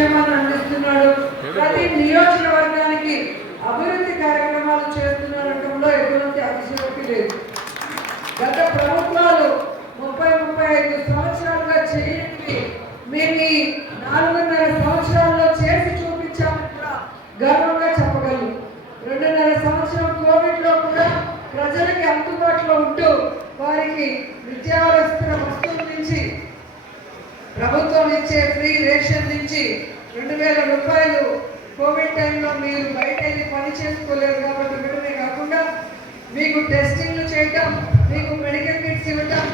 సంక్షేమాన్ని అందిస్తున్నాడు. ప్రతి నియోజకవర్గానికి అభివృద్ధి కార్యక్రమాలు చేస్తున్నారనడంలో ఎటువంటి అతిశయోక్తి లేదు. గత ప్రభుత్వాలు 30-35 సంవత్సరాలుగా చేయండి, మేము ఈ 4.5 సంవత్సరాల్లో చేసి చూపించామని కూడా గర్వంగా చెప్పగలను. 2.5 సంవత్సరం కోవిడ్లో కూడా ప్రజలకి అందుబాటులో ఉంటూ వారికి నిత్యావసర వస్తువుల నుంచి, ప్రభుత్వం ఇచ్చే ఫ్రీ రేషన్ నుంచి 2,000 రూపాయలు కోవిడ్ టైంలో మీరు బయట వెళ్ళి పని చేసుకోలేరు కాబట్టి ఇవ్వడమే కాకుండా మీకు టెస్టింగ్లు చేయటం, మీకు మెడికల్ కిట్స్ ఇవ్వటం,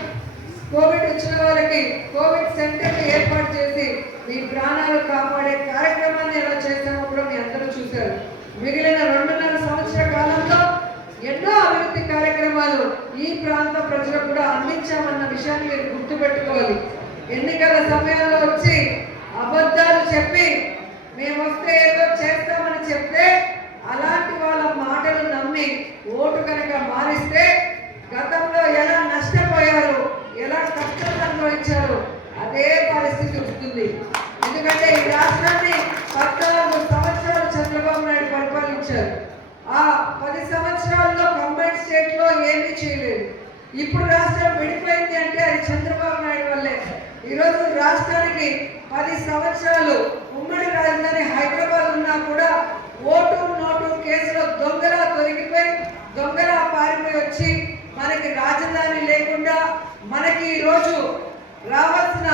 కోవిడ్ వచ్చిన వాళ్ళకి కోవిడ్ సెంటర్ని ఏర్పాటు చేసి మీ ప్రాణాలు కాపాడే కార్యక్రమాన్ని ఎలా చేశామో కూడా మీ అందరూ చూశారు. మిగిలిన 2.5 సంవత్సర కాలంలో ఎన్నో అభివృద్ధి కార్యక్రమాలు ఈ ప్రాంత ప్రజలకు కూడా అందించామన్న విషయాన్ని మీరు గుర్తుపెట్టుకోవాలి. ఎన్నికల సమయంలో వచ్చి అబద్ధాలు చెప్పి మేము వస్తే ఏదో చేస్తామని చెప్తే అలాంటి వాళ్ళ మాటలు నమ్మి ఓటు కనుక మారిస్తే గతంలో ఎలా నష్టపోయారు, ఎలా కష్టాలు అనుభవించారు అదే పరిస్థితి వస్తుంది. ఎందుకంటే ఈ రాష్ట్రాన్ని 14 సంవత్సరాలు చంద్రబాబు నాయుడు పరిపాలించారు. ఆ 10 సంవత్సరాల్లో కంబైన్ స్టేట్ లో ఏమీ చేయలేదు. ఇప్పుడు రాష్ట్రం విడిపోయింది అంటే అది చంద్రబాబు నాయుడు వల్లే. ఈరోజు రాష్ట్రానికి 10 సంవత్సరాలు ఉమ్మడి రాజధాని హైదరాబాద్ ఉన్నా కూడా ఓటు నోటు కేసులో దొంగలా తొలగిపోయి దొంగలా పారిపోయి వచ్చి మనకి రాజధాని లేకుండా మనకి ఈరోజు రావాల్సిన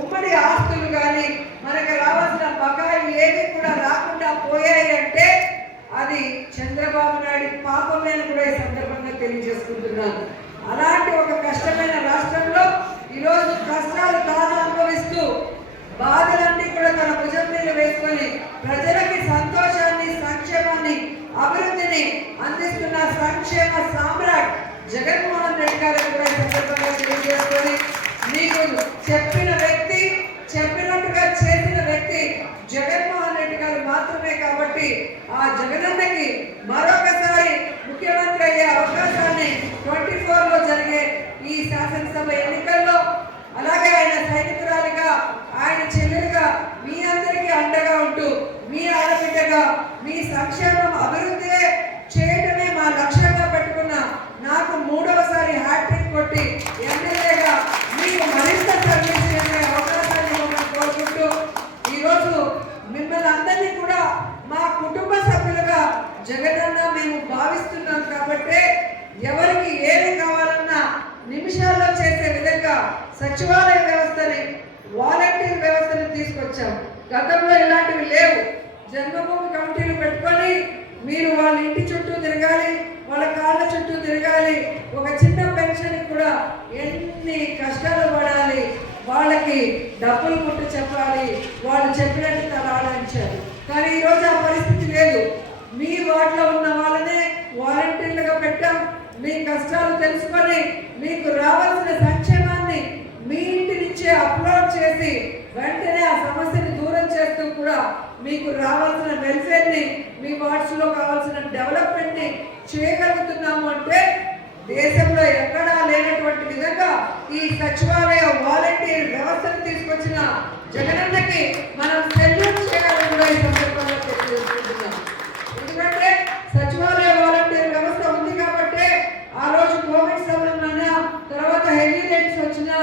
ఉమ్మడి ఆస్తులు కానీ మనకి రావాల్సిన బకాయిలు ఏవి కూడా రాకుండా పోయాయి అంటే అది చంద్రబాబు నాయుడు పాపమే అని కూడా ఈ సందర్భంగా తెలియజేసుకుంటున్నాను. అలాంటి ఒక కష్టమైన రాష్ట్రంలో ఈరోజు కష్టాలు తాను అనుభవిస్తూ బాధలన్నీ కూడా తన భుజం మీద వేసుకొని ప్రజలకి సంతోషాన్ని, సంక్షేమాన్ని, అభివృద్ధిని అందిస్తున్న సంక్షేమ సామ్రాట్ జగన్మోహన్ రెడ్డి గారికి కూడా ఈ సందర్భంగా తెలియజేసుకొని మీకు చెప్పిన వ్యక్తి, చెప్పినట్టుగా చేసిన వ్యక్తి జగన్మోహన్ రెడ్డి గారు మాత్రమే. కాబట్టి ఆ జగనన్నకి మరొకసారి ముఖ్యమంత్రి అయ్యే అవకాశాన్ని 24లో జరిగే ఈ శాసనసభ ఎన్నికల్లో, అలాగే ఆయన సైనికురాలిగా, ఆయన చెల్లెలుగా మీ అందరికీ అండగా ఉంటూ మీ ఆడబిడ్డగా మీ సంక్షేమం అభివృద్ధి చేయడమే మా లక్ష్యంగా పెట్టుకున్న నాకు 3వసారి హ్యాట్రిక్ కొట్టి ఎమ్మెల్యేగా మీకు మరింత సర్వీస్ చేసే అవకాశాన్ని ఇవ్వమని కోరుకుంటూ ఈరోజు మిమ్మల్ని అందరినీ కూడా మా కుటుంబ సభ్యులుగా జగనన్న మేము భావిస్తున్నాం. కాబట్టి ఎవరికి ఏది కావాలన్నా నిమిషాల్లో చేసే విధంగా సచివాలయ వ్యవస్థని, వాలంటీర్ వ్యవస్థని తీసుకొచ్చాం. గతంలో ఇలాంటివి లేవు. జన్మభూమి కమిటీలు పెట్టుకొని మీరు వాళ్ళ ఇంటి చుట్టూ తిరగాలి, వాళ్ళ కాళ్ళ చుట్టూ తిరగాలి, ఒక చిన్న పెన్షన్ కూడా ఎన్ని కష్టాలు పడాలి, వాళ్ళకి డబ్బులు పుట్టు చెప్పాలి, వాళ్ళు చెప్పినట్టు తల ఆడించారు. కానీ ఈరోజు ఆ పరిస్థితి లేదు. మీ వాటిలో ఉన్న వాళ్ళనే వాలంటీర్లుగా పెట్టాం. మీ కష్టాలు తెలుసుకొని మీకు రావాల్సిన సంక్షేమాన్ని మీ ఇంటి నుంచే అప్లోడ్ చేసి వెంటనే ఆ సమస్యని దూరం చేస్తూ కూడా మీకు రావాల్సిన వెల్ఫేర్ని, మీ వార్డ్స్లో కావాల్సిన డెవలప్మెంట్ని చేయగలుగుతున్నాము. అంటే దేశంలో ఎక్కడా లేనటువంటి విధంగా ఈ సచివాలయ వాలంటీర్ వ్యవస్థను తీసుకొచ్చిన జగనన్నకి మనం సెల్యూట్ చేయాలని కూడా ఈ సందర్భంగా తెలియజేసుకుంటున్నాం. ఎందుకంటే సచివాలయ వాలంటీర్ వ్యవస్థ ఉంది కాబట్టి ఆ రోజు కోవిడ్ సమయంలోనా, తర్వాత హెవీ రేట్స్ వచ్చినా,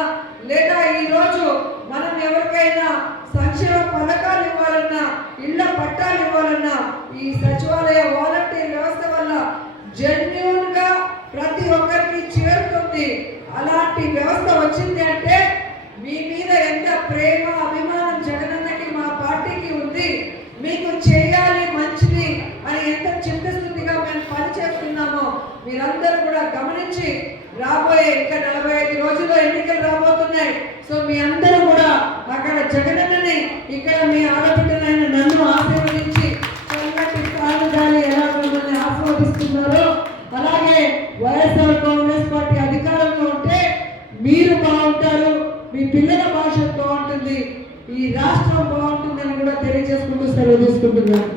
లేదా ఈ రోజు మనం ఎవరికైనా సంక్షేమ పథకాలు ఇవ్వాలన్నా, ఇళ్ల పట్టాలు ఇవ్వాలన్నా ఈ సచివాలయ వాలంటీర్ వ్యవస్థ వల్ల జెన్యూన్ గా ప్రతి ఒక్కరికి చేరుతుంది. అలాంటి వ్యవస్థ వచ్చింది అంటే మీ మీద ఎంత ప్రేమ, అభిమానం జగనన్నకి, మా పార్టీకి ఉంది, మీకు చేయాలి మంచిది అని ఎంత చిత్తశుద్ధిగా మేము పనిచేస్తున్నామో మీరందరూ కూడా గమనించి రాబోయే ఇంకా 45 రోజుల్లో ఎన్నికలు రాబోతున్నాయి. సో మీ అందరూ కూడా అక్కడ జగనన్నని, ఇక్కడ మీ ఆడబిడ్డలైన నన్ను ఆశీర్వదించి చల్లటి స్థానాలు ఎలా మిమ్మల్ని ఆస్వాదిస్తున్నారో అలాగే వైఎస్ఆర్ కాంగ్రెస్ పార్టీ అధికారంలో ఉంటే మీరు బాగుంటారు, మీ పిల్లల భవిష్యత్తు బాగుంటుంది, ఈ రాష్ట్రం బాగుంటుందని కూడా తెలియజేసుకుంటూ సెలవు తీసుకుంటున్నాను.